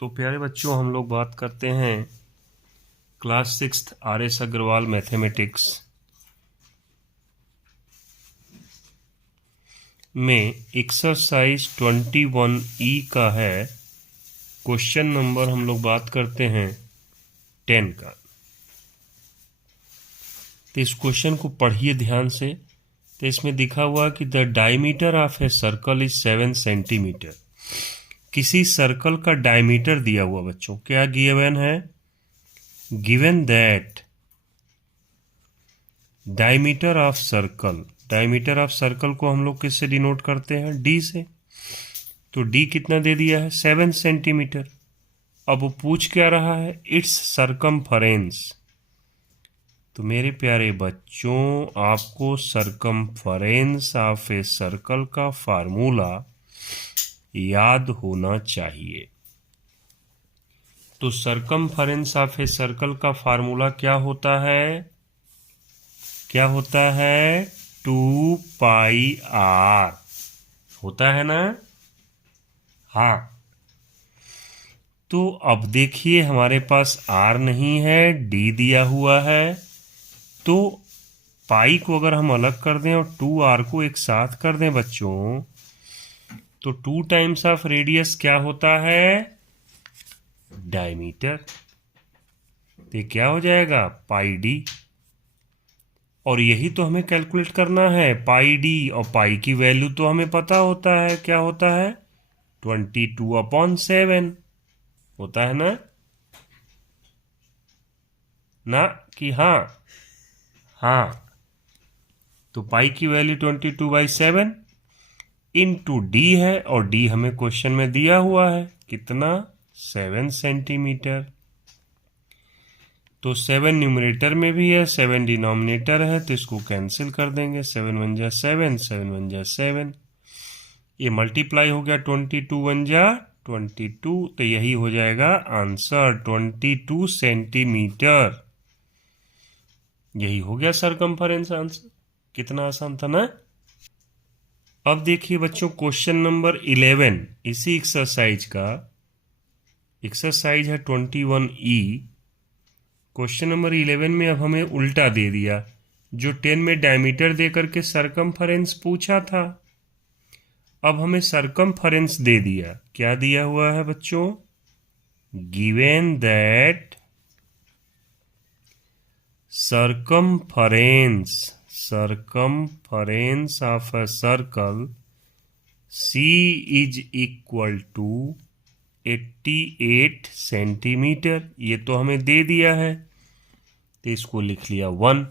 तो प्यारे बच्चों, हम लोग बात करते हैं क्लास 6 RS अग्रवाल मैथमेटिक्स में एक्सरसाइज 21E का है। क्वेश्चन नंबर हम लोग बात करते हैं 10 का। तो इस क्वेश्चन को पढ़िए ध्यान से। तो इसमें दिखा हुआ कि the diameter of a circle is 7 centimetre. किसी सर्कल का डायमीटर दिया हुआ बच्चों, क्या गिवन है? Given that diameter of circle, diameter of circle को हम लोग किससे डिनोट करते हैं? डी से। तो डी कितना दे दिया है? 7 सेंटीमीटर। अब वो पूछ क्या रहा है? It's circumference. तो मेरे प्यारे बच्चों, आपको सरकमफरेंस ऑफ ए सर्कल का फार्मूला याद होना चाहिए। तो सरकमफरेंस ऑफ ए सर्कल का फार्मूला क्या होता है? क्या होता है? 2πr होता है ना? हाँ। तो अब देखिए, हमारे पास r नहीं है, d दिया हुआ है। तो पाई को अगर हम अलग कर दें और 2r को एक साथ कर दें बच्चों, तो 2 टाइम्स ऑफ रेडियस क्या होता है? डायमीटर। तो क्या हो जाएगा? पाई डी। और यही तो हमें कैलकुलेट करना है, पाई डी। और पाई की वैल्यू तो हमें पता होता है, क्या होता है? 22/7 होता है ना? ना कि हाँ? हाँ। तो पाई की वैल्यू 22/7 इंटू डी है, और डी हमें क्वेश्चन में दिया हुआ है कितना? 7 सेंटीमीटर। तो 7 न्यूमरेटर में भी है, 7 डिनोमिनेटर है, तो इसको कैंसिल कर देंगे। 7 1 जा 7, 7 1 जा 7, ये मल्टीप्लाई हो गया। 22 1 जा 22, तो यही हो जाएगा आंसर, 22 सेंटीमीटर। यही हो गया सरकमफरेंस आंसर। कितना आसान था ना? अब देखिए बच्चों, क्वेश्चन नंबर 11 इसी एक्सरसाइज का, एक्सरसाइज है 21E। क्वेश्चन नंबर 11 में अब हमें उल्टा दे दिया। जो 10 में डायमीटर दे करके सरकमफरेंस पूछा था, अब हमें सरकमफरेंस दे दिया। क्या दिया हुआ है बच्चों? Given that circumference of a circle C is equal to 88 centimetre. ये तो हमें दे दिया है, तो इसको लिख लिया 1।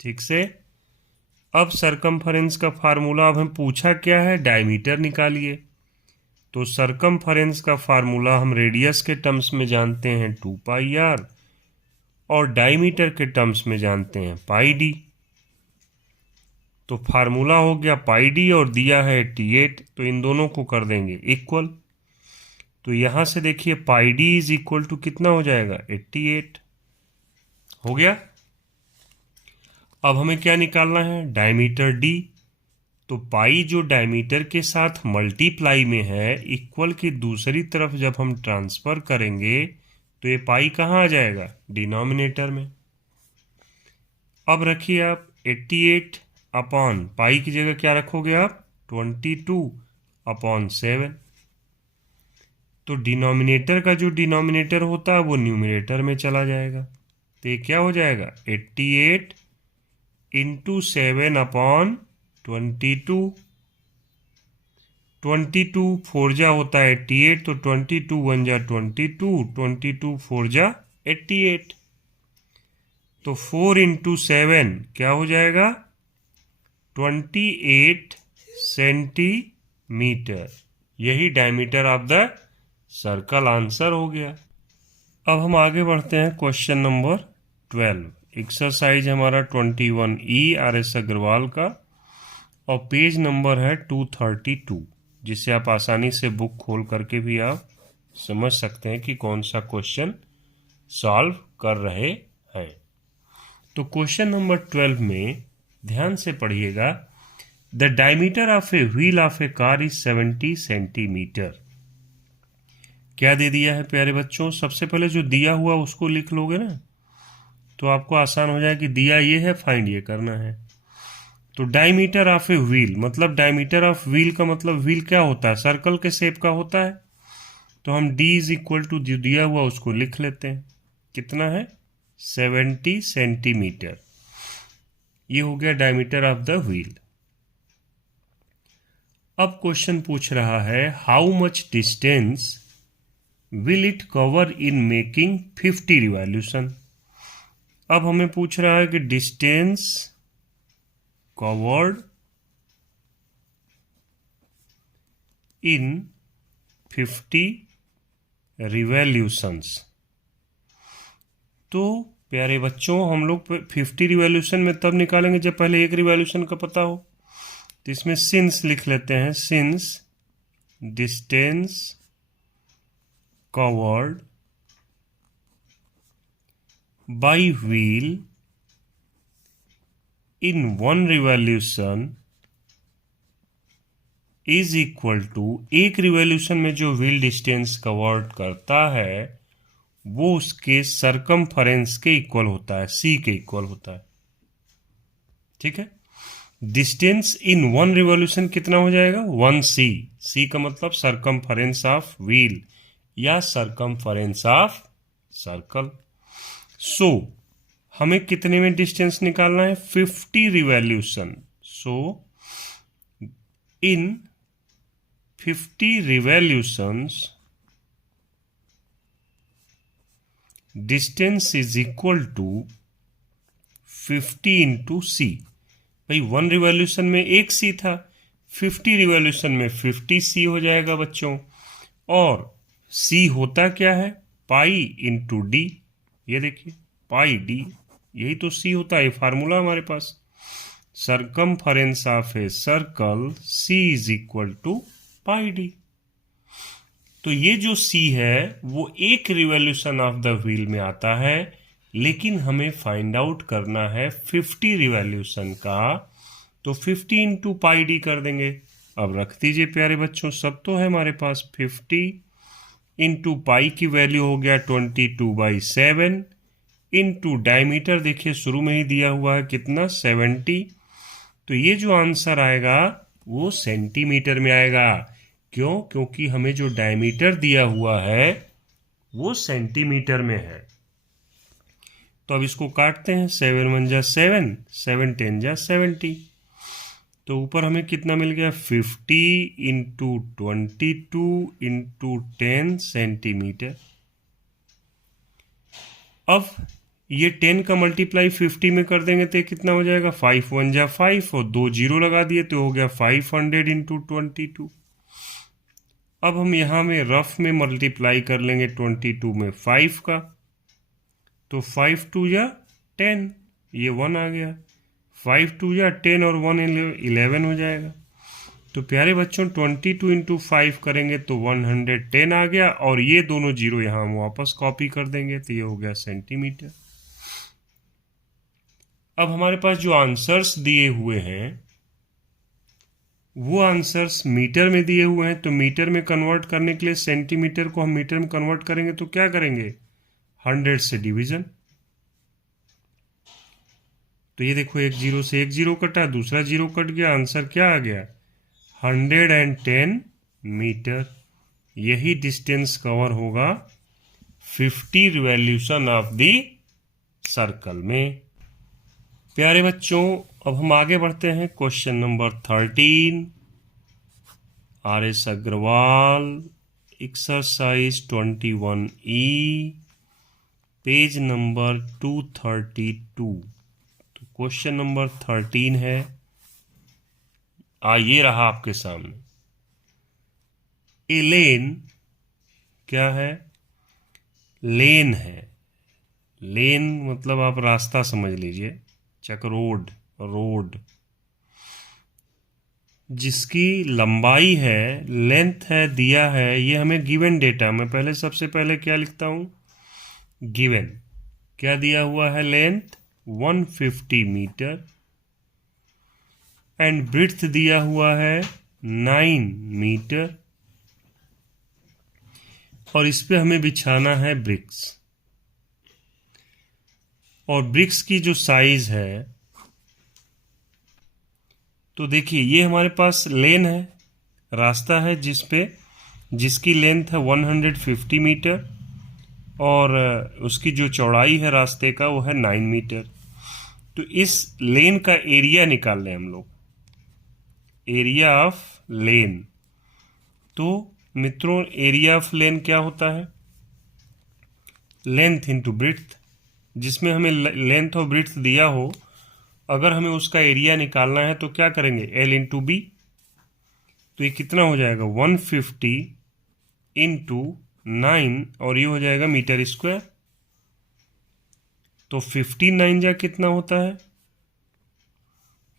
ठीक से। अब सरकमफरेंस का फार्मूला, अब हम पूछा क्या है? डायमीटर निकालिए। तो सरकमफरेंस का फार्मूला हम रेडियस के टर्म्स में जानते हैं 2πr, और डायमीटर के टर्म्स में जानते हैं पाई डी। तो फार्मूला हो गया पाई डी और दिया है 88, तो इन दोनों को कर देंगे इक्वल। तो यहां से देखिए, पाई डी इज इक्वल टू कितना हो जाएगा? 88 हो गया। अब हमें क्या निकालना है? Diameter D. तो पाई जो डायमीटर के साथ मल्टीप्लाई में है, इक्वल की दूसरी तरफ जब हम ट्रांसफर करेंगे, तो ये पाई कहाँ आ जाएगा? डिनोमिनेटर में। अब रखिए आप 88 अपॉन पाई की जगह क्या रखोगे आप? 22/7। तो डिनोमिनेटर का जो डिनोमिनेटर होता है वो न्यूमरेटर में चला जाएगा। तो ये क्या हो जाएगा? 88 इंटू 7/22। 22 4 जा होता है 88, तो 22 1 जा 22, 22 4 जा 88। तो 4 इंटू 7 क्या हो जाएगा? 28 सेंटीमीटर। यही diameter of the circle answer हो गया। अब हम आगे बढ़ते हैं क्वेश्चन नंबर 12। एक्सरसाइज हमारा 21E RS अग्रवाल का, और पेज नंबर है 232, जिसे आप आसानी से बुक खोल करके भी आप समझ सकते हैं कि कौन सा क्वेश्चन सॉल्व कर रहे हैं। तो क्वेश्चन नंबर 12 में ध्यान से पढ़िएगा। The diameter of a wheel of A car is 70 centimetre. क्या दे दिया है प्यारे बच्चों? सबसे पहले जो दिया हुआ उसको लिख लोगे ना तो आपको आसान हो जाए कि दिया ये है, फाइंड ये करना है। तो डायमीटर ऑफ ए व्हील, मतलब डायमीटर ऑफ व्हील का मतलब व्हील क्या होता है? सर्कल के शेप का होता है। तो हम d इज इक्वल टू जो दिया हुआ उसको लिख लेते हैं। कितना है? 70 सेंटीमीटर। ये हो गया डायमीटर ऑफ द व्हील। अब क्वेश्चन पूछ रहा है how much distance will it cover in making 50 revolution. अब हमें पूछ रहा है कि डिस्टेंस कवर्ड इन 50 रिवॉल्यूशंस। तो प्यारे बच्चों हम लोग 50 रिवॉल्यूशन में तब निकालेंगे जब पहले एक रिवॉल्यूशन का पता हो। तो इसमें सिंस लिख लेते हैं, since distance covered by wheel in 1 revolution is equal to, एक रिवॉल्यूशन में जो व्हील डिस्टेंस कवर्ड करता है वो उसके सरकमफरेंस के इक्वल होता है, सी के इक्वल होता है। ठीक है। डिस्टेंस इन 1 रिवॉल्यूशन कितना हो जाएगा? 1c। सी का मतलब सरकमफरेंस ऑफ व्हील या सरकमफरेंस ऑफ सर्कल। सो हमें कितने में डिस्टेंस निकालना है? 50 revolution. So in 50 revolutions distance is equal to 50 into c। भाई 1 रिवॉल्यूशन में 1 c था, 50 रिवॉल्यूशन में 50 c हो जाएगा बच्चों। और c होता क्या है? Pi into D. ये देखिए पाई डी, यही तो c होता है, फार्मूला हमारे पास। Circumference of a circle c is equal to pi D. तो ये जो c है वो एक रिवॉल्यूशन ऑफ द व्हील में आता है, लेकिन हमें फाइंड आउट करना है 50 रिवॉल्यूशन का। तो 50 इंटू पाई डी कर देंगे। अब रख दीजिए प्यारे बच्चों, सब तो है हमारे पास। 50 इंटू पाई की वैल्यू हो गया 22/7 इंटू डायमीटर देखिए शुरू में ही दिया हुआ है कितना? 70। तो ये जो आंसर आएगा वो सेंटीमीटर में आएगा। क्यों? क्योंकि हमें जो डायमीटर दिया हुआ है वो सेंटीमीटर में है। तो अब इसको काटते हैं। 7 1 जा 7, 7 10 जा 70। तो ऊपर हमें कितना मिल गया? 50 इंटू 22 इंटू 10 सेंटीमीटर। अब ये 10 का मल्टीप्लाई 50 में कर देंगे तो कितना हो जाएगा? 5 1 जा 5 और 2 जीरो लगा दिए तो हो गया 500 इंटू 22। अब हम यहाँ में रफ में मल्टीप्लाई कर लेंगे 22 में 5 का, तो 5 2 जा 10, ये 1 आ गया। 5 2 जा 10 और 1 11 हो जाएगा। तो प्यारे बच्चों 22 इंटू 5 करेंगे तो 110 आ गया, और ये दोनों जीरो यहाँ हम वापस कॉपी कर देंगे तो ये हो गया सेंटीमीटर। अब हमारे पास जो आंसर्स दिए हुए हैं वो आंसर्स मीटर में दिए हुए हैं, तो मीटर में कन्वर्ट करने के लिए सेंटीमीटर को हम मीटर में कन्वर्ट करेंगे तो क्या करेंगे? 100 से डिवीजन। तो ये देखो एक जीरो से एक जीरो कटा, दूसरा जीरो कट गया, आंसर क्या आ गया? 110 मीटर। यही डिस्टेंस कवर होगा 50 रिवॉल्यूशन ऑफ द सर्कल में। प्यारे बच्चों अब हम आगे बढ़ते हैं। Question number 13, RS Agarwal, exercise 21E, page number 232। तो क्वेश्चन नंबर 13 है, ये रहा आपके सामने। ए लेन क्या है? लेन है। लेन मतलब आप रास्ता समझ लीजिए, चक्रोड, रोड, जिसकी लंबाई है, लेंथ है, दिया है, ये हमें गिवन डेटा में पहले सबसे पहले क्या लिखता हूं? गिवन क्या दिया हुआ है? लेंथ 150 मीटर एंड ब्रिड्थ दिया हुआ है 9 मीटर। और इस पे हमें बिछाना है ब्रिक्स। और ब्रिक्स की जो साइज है, तो देखिए ये हमारे पास लेन है, रास्ता है जिसकी लेंथ है 150 मीटर और उसकी जो चौड़ाई है रास्ते का वो है 9 मीटर। तो इस लेन का एरिया निकाल लें हम लोग, एरिया ऑफ लेन। तो मित्रों एरिया ऑफ लेन क्या होता है? Length into breadth. जिसमें हमें लेंथ और ब्रिड्थ दिया हो, अगर हमें उसका एरिया निकालना है तो क्या करेंगे? L into B. तो ये कितना हो जाएगा? 150 इंटू 9 और ये हो जाएगा मीटर स्क्वायर। तो 59 जा कितना होता है?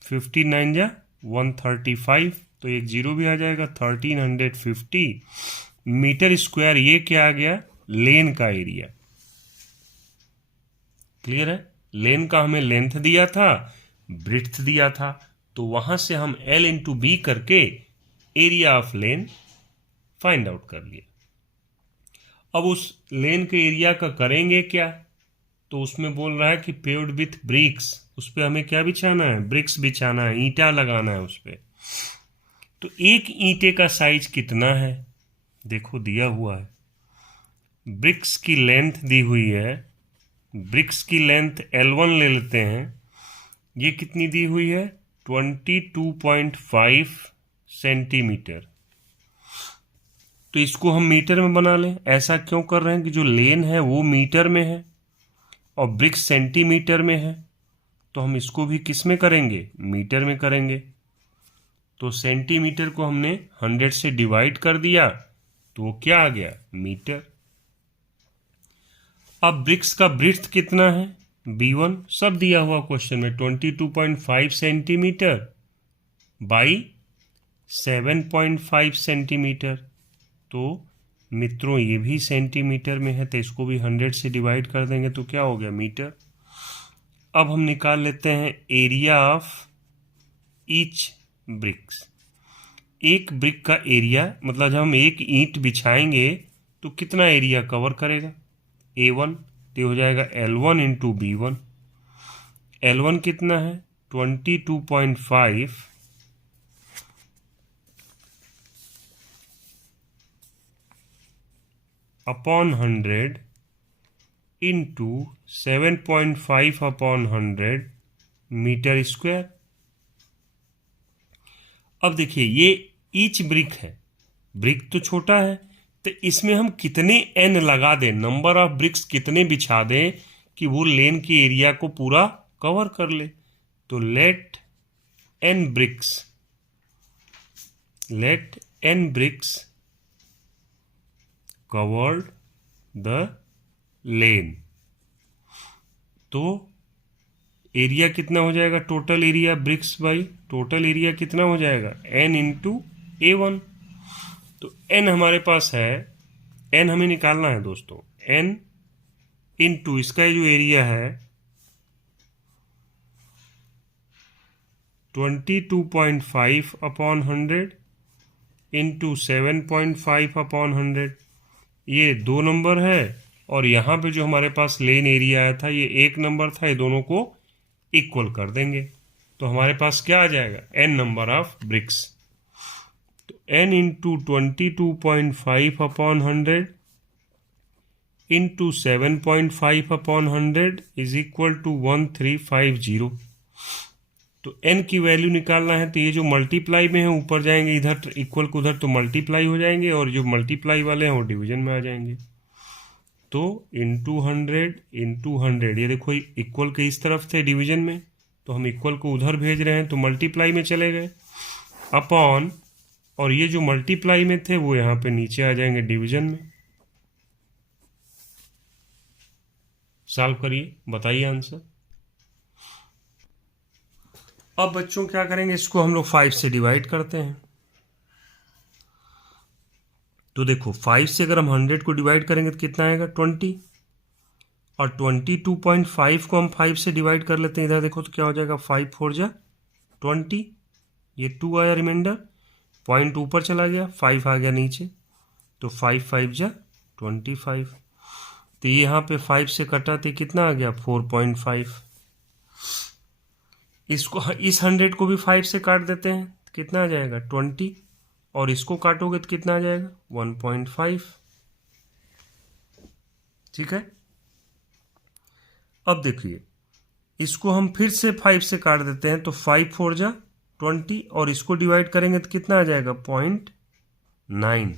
59 जा 135, तो एक जीरो भी आ जाएगा। 1350 मीटर स्क्वायर, ये क्या आ गया? लेन का एरिया। क्लियर है? लेन का हमें लेंथ दिया था, ब्रिड्थ दिया था, तो वहां से हम L इंटू बी करके area of lane find out कर लिया। अब उस लेन के एरिया का करेंगे क्या? तो उसमें बोल रहा है कि पेव्ड विथ ब्रिक्स, उस पर हमें क्या बिछाना है? ब्रिक्स बिछाना है, ईंटा लगाना है उस पर। तो एक ईंटे का साइज कितना है? देखो दिया हुआ है, ब्रिक्स की लेंथ दी हुई है, ब्रिक्स की लेंथ L1 ले लेते हैं, ये कितनी दी हुई है? 22.5 सेंटीमीटर। तो इसको हम मीटर में बना लें। ऐसा क्यों कर रहे हैं कि जो लेन है वो मीटर में है और ब्रिक्स सेंटीमीटर में है, तो हम इसको भी किस में करेंगे? मीटर में करेंगे। तो सेंटीमीटर को हमने 100 से डिवाइड कर दिया, तो वो क्या आ गया? मीटर। अब ब्रिक्स का ब्रिड्थ कितना है? B1 सब दिया हुआ क्वेश्चन में, 22.5 सेंटीमीटर बाई 7.5 सेंटीमीटर। तो मित्रों ये भी सेंटीमीटर में है, तो इसको भी 100 से डिवाइड कर देंगे तो क्या हो गया? मीटर। अब हम निकाल लेते हैं एरिया ऑफ ईच ब्रिक्स। एक ब्रिक का एरिया, मतलब जब हम एक ईंट बिछाएंगे तो कितना एरिया कवर करेगा? A1, तो हो जाएगा L1 इंटू B1। L1 कितना है? 22.5 upon 100 into 7.5 upon 100 metre square. अब देखिए ये ईच ब्रिक है, ब्रिक तो छोटा है, तो इसमें हम कितने n लगा दें, नंबर ऑफ ब्रिक्स कितने बिछा दें कि वो लेन के एरिया को पूरा कवर कर ले। तो let n bricks covered the lane. तो एरिया कितना हो जाएगा? Total area bricks by total area कितना हो जाएगा? n into A1। तो n हमारे पास है, n हमें निकालना है दोस्तों, n इंटू इसका जो एरिया है 22.5 अपॉन 100 इंटू 7.5 अपॉन 100, ये 2 नंबर है, और यहाँ पे जो हमारे पास लेन एरिया आया था ये 1 नंबर था, ये दोनों को इक्वल कर देंगे तो हमारे पास क्या आ जाएगा? n number of bricks. तो n into 22.5 upon 100 into 7.5 upon 100 is equal to 1350। तो n की वैल्यू निकालना है, तो ये जो मल्टीप्लाई में है ऊपर जाएंगे, इधर इक्वल को उधर तो मल्टीप्लाई हो जाएंगे, और जो मल्टीप्लाई वाले हैं वो डिवीजन में आ जाएंगे। तो इंटू 100, ये देखो इक्वल के इस तरफ थे डिवीजन में, तो हम इक्वल को उधर भेज रहे हैं तो मल्टीप्लाई में चले गए, अपॉन, और ये जो मल्टीप्लाई में थे वो यहाँ पे नीचे आ जाएंगे डिवीजन में। सॉल्व करिए, बताइए आंसर। अब बच्चों क्या करेंगे, इसको हम लोग 5 से डिवाइड करते हैं। तो देखो 5 से अगर हम 100 को डिवाइड करेंगे तो कितना आएगा? 20, और 22.5 को हम 5 से डिवाइड कर लेते हैं, इधर देखो तो क्या हो जाएगा? 5 4 जा 20, ये 2 आया रिमाइंडर, पॉइंट ऊपर चला गया, 5 आ गया नीचे, तो 5 5 जा 25। तो यहाँ पे 5 से कटा तो कितना आ गया 4.5। इसको इस 100 को भी 5 से काट देते हैं तो कितना आ जाएगा 20, और इसको काटोगे तो कितना आ जाएगा 1.5। ठीक है। अब देखिए इसको हम फिर से 5 से काट देते हैं तो 5 4 जा 20, और इसको डिवाइड करेंगे तो कितना आ जाएगा 0.9,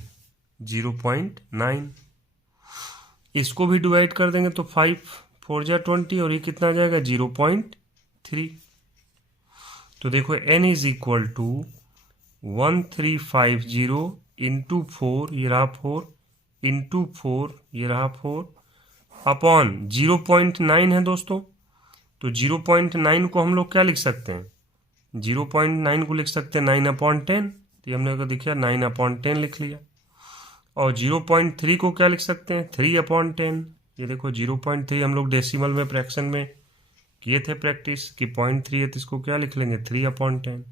0.9। इसको भी डिवाइड कर देंगे तो 5 4 जा 20, और ये कितना आ जाएगा 0.3। तो देखो n is equal to 1350 into 4, ये रहा 4, इंटू 4, ये रहा 4, अपॉन 0.9 है दोस्तों। तो 0.9 को हम लोग क्या लिख सकते हैं, 0.9 को लिख सकते हैं 9/10। तो हमने अगर देखिए 9/10 लिख लिया। और 0.3 को क्या लिख सकते हैं 3/10। ये देखो 0.3 हम लोग डेसिमल में फ्रैक्शन में किए थे प्रैक्टिस कि 0.3 है तो इसको क्या लिख लेंगे 3/10।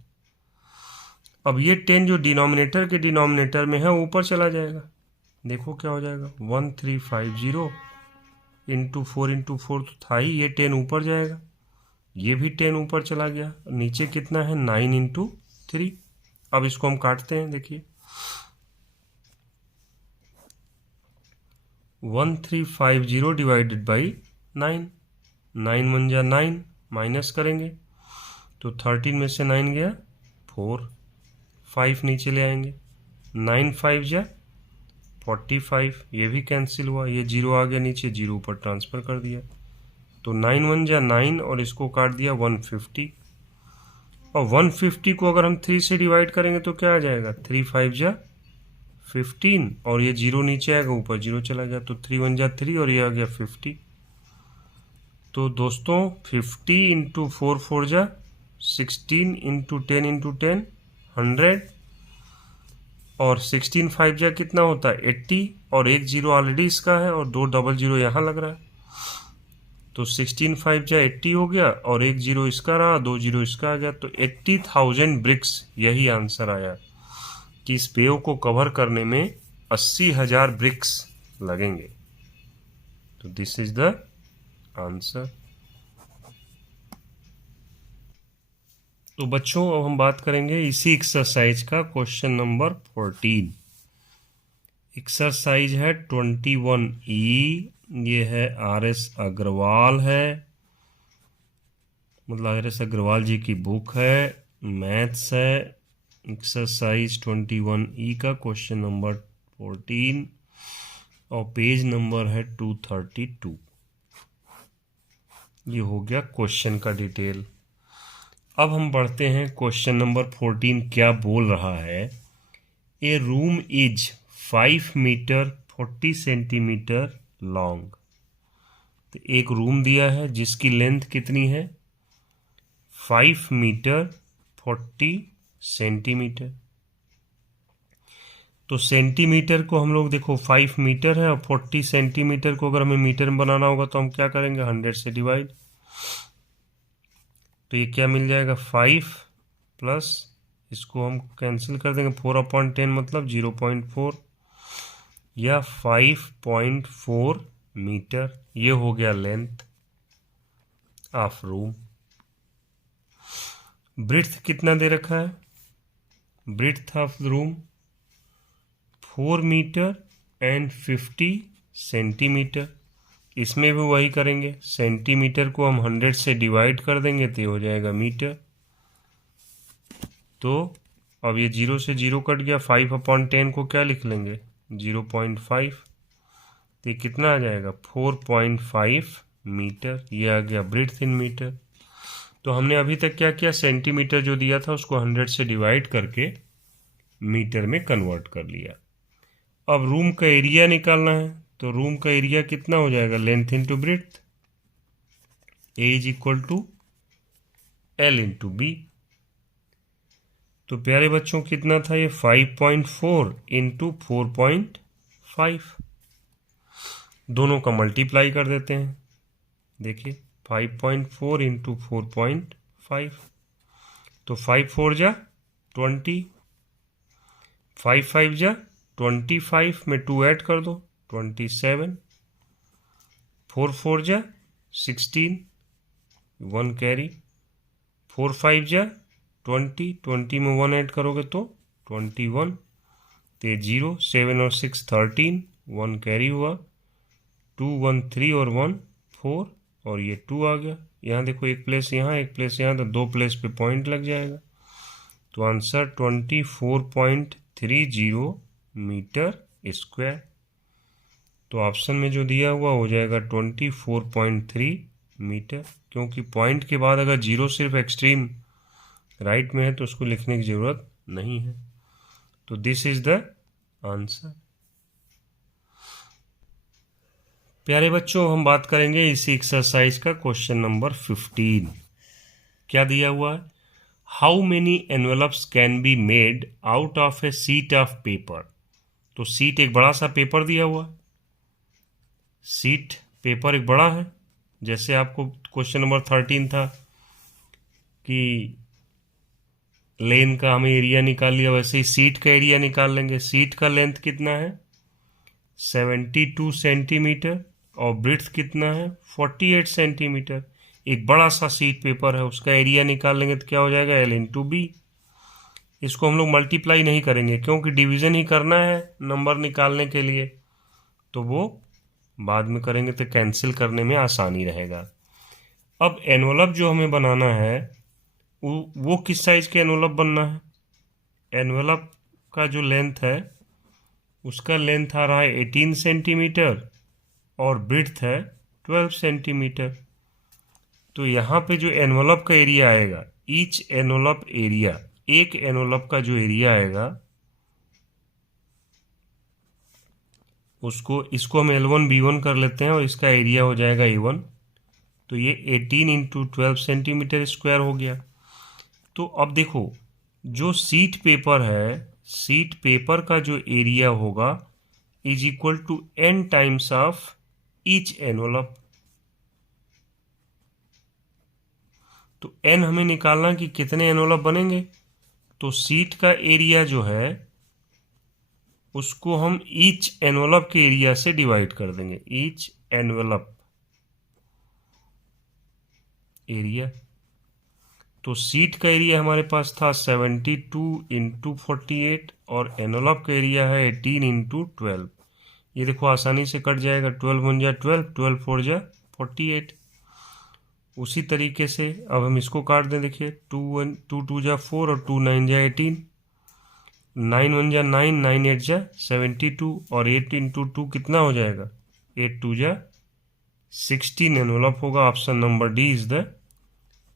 अब ये 10 जो डिनोमिनेटर के डिनोमिनेटर में है ऊपर चला जाएगा। देखो क्या हो जाएगा 1350 इंटू 4 इंटू 4 तो था ही, ये 10 ऊपर जाएगा, ये भी 10 ऊपर चला गया। नीचे कितना है 9 इंटू 3। अब इसको हम काटते हैं। देखिए 1350 डिवाइडेड बाई 9, 9 1 जा 9, माइनस करेंगे तो 13 में से 9 गया 4, 5 नीचे ले आएंगे, 9 5 जा 45, ये भी कैंसिल हुआ, ये 0 आ गया नीचे, 0 ऊपर ट्रांसफ़र कर दिया तो 9 1 जा 9, और इसको काट दिया 150। और 150 को अगर हम 3 से डिवाइड करेंगे तो क्या आ जाएगा 3 5 जा 15, और ये 0 नीचे आएगा, ऊपर 0 चला गया तो 3 1 जा 3, और ये आ गया 50। तो दोस्तों 50 इंटू 4 4 जा 16 इंटू 10 इंटू 10 100, और 16 5 जा कितना होता है 80, और एक 0 ऑलरेडी इसका है और 2 डबल 0 यहाँ लग रहा है। तो 16 5 जा 80 हो गया, और एक 0 इसका रहा, 2 0 इसका आ गया, तो 80,000 ब्रिक्स यही आंसर आया कि इस पेव को कवर करने में 80,000 ब्रिक्स लगेंगे। तो दिस इज द आंसर। तो बच्चों अब हम बात करेंगे इसी एक्सरसाइज का क्वेश्चन नंबर 14। एक्सरसाइज है 21E। ये है RS अग्रवाल है, मतलब RS अग्रवाल जी की बुक है, मैथ्स है। एक्सरसाइज 21E का क्वेश्चन नंबर 14 और पेज नंबर है 232। ये हो गया क्वेश्चन का डिटेल। अब हम बढ़ते हैं क्वेश्चन नंबर 14 क्या बोल रहा है। A room is 5 metre 40 centimetre long. तो एक रूम दिया है जिसकी लेंथ कितनी है 5 मीटर 40 सेंटीमीटर। तो सेंटीमीटर को हम लोग देखो 5 मीटर है और 40 सेंटीमीटर को अगर हमें मीटर में बनाना होगा तो हम क्या करेंगे 100 से डिवाइड। तो ये क्या मिल जाएगा 5 प्लस इसको हम कैंसिल कर देंगे 4/10 मतलब 0.4 या 5.4 मीटर। ये हो गया लेंथ ऑफ रूम। ब्रिथ कितना दे रखा है, breadth of room 4 metre and 50 centimetre. इसमें भी वही करेंगे, सेंटीमीटर को हम 100 से डिवाइड कर देंगे तो हो जाएगा मीटर। तो अब ये 0 से 0 कट गया, 5/10 को क्या लिख लेंगे 0.5। तो ये कितना आ जाएगा 4.5 मीटर। ये आ गया ब्रिथ इन मीटर। तो हमने अभी तक क्या किया, सेंटीमीटर जो दिया था उसको 100 से डिवाइड करके मीटर में कन्वर्ट कर लिया। अब रूम का एरिया निकालना है, तो रूम का एरिया कितना हो जाएगा length into breadth, A is equal to L into B. तो प्यारे बच्चों कितना था ये 5.4 इंटू 4.5। दोनों का मल्टीप्लाई कर देते हैं। देखिए 5.4 इंटू 4.5, तो 5 4 जा 20, 5 5 जा 25 में 2 ऐड कर दो 27, 4 4 जा 16, 1 कैरी, 4 5 जा 20, 20 में 1 ऐड करोगे तो 21, तो 0, 7 और 6 13, 1 कैरी हुआ, 2 1 3 और 1 4 और ये 2 आ गया। यहाँ देखो एक प्लेस यहाँ एक प्लेस यहाँ, तो 2 प्लेस पे पॉइंट लग जाएगा। तो आंसर 24.30 मीटर स्क्वायर। तो ऑप्शन में जो दिया हुआ हो जाएगा 24.3 मीटर, क्योंकि पॉइंट के बाद अगर 0 सिर्फ एक्सट्रीम राइट में है तो उसको लिखने की ज़रूरत नहीं है। तो दिस इज द आंसर। प्यारे बच्चों, हम बात करेंगे इसी एक्सरसाइज का क्वेश्चन नंबर 15। क्या दिया हुआ है? How many envelopes can be made out of A sheet of paper. तो शीट एक बड़ा सा पेपर दिया हुआ, शीट पेपर एक बड़ा है, जैसे आपको क्वेश्चन नंबर 13 था कि लेन का हमें एरिया निकाल लिया, वैसे ही सीट का एरिया निकाल लेंगे। सीट का लेंथ कितना है 72 सेंटीमीटर और ब्रेड्थ कितना है 48 सेंटीमीटर। एक बड़ा सा सीट पेपर है, उसका एरिया निकाल लेंगे तो क्या हो जाएगा L/B। इसको हम लोग मल्टीप्लाई नहीं करेंगे क्योंकि डिवीजन ही करना है नंबर निकालने के लिए, तो वो बाद में करेंगे तो कैंसिल करने में आसानी रहेगा। अब एनवलप जो हमें बनाना है वो किस साइज के एनवलप बनना है? एनवलप का जो लेंथ है उसका लेंथ आ रहा है 18 सेंटीमीटर और ब्रेड्थ है 12 सेंटीमीटर। तो यहाँ पे जो एनवलप का एरिया आएगा, ईच एनवलप एरिया, एक एनवलप का जो एरिया आएगा इसको हम L1B1 कर लेते हैं और इसका एरिया हो जाएगा A1। तो ये 18 इंटू 12 सेंटीमीटर स्क्वायर हो गया। तो अब देखो जो सीट पेपर है, सीट पेपर का जो एरिया होगा is equal to n times of each envelope. तो n हमें निकालना कि कितने एनवलप बनेंगे। तो सीट का एरिया जो है उसको हम ईच एनवलप के एरिया से डिवाइड कर देंगे, ईच एनवलप एरिया। तो सीट का एरिया हमारे पास था 72 इंटू 48 और एनवलप का एरिया है 18 इंटू 12। ये देखो आसानी से कट जाएगा, 12 1 जा 12, 12 4 जा 48। उसी तरीके से अब हम इसको काट दें, देखिए 2 2 जा 4 और 2 9 जा 18, 9 1 जा 9, 9 8 जा 72 और 8 इंटू 2 कितना हो जाएगा 8 2 जा 16 एनवलप होगा। Option number D is the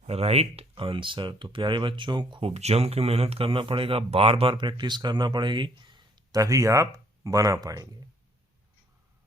right answer. तो प्यारे बच्चों, खूब जम के मेहनत करना पड़ेगा, बार बार प्रैक्टिस करना पड़ेगी, तभी आप बना पाएंगे।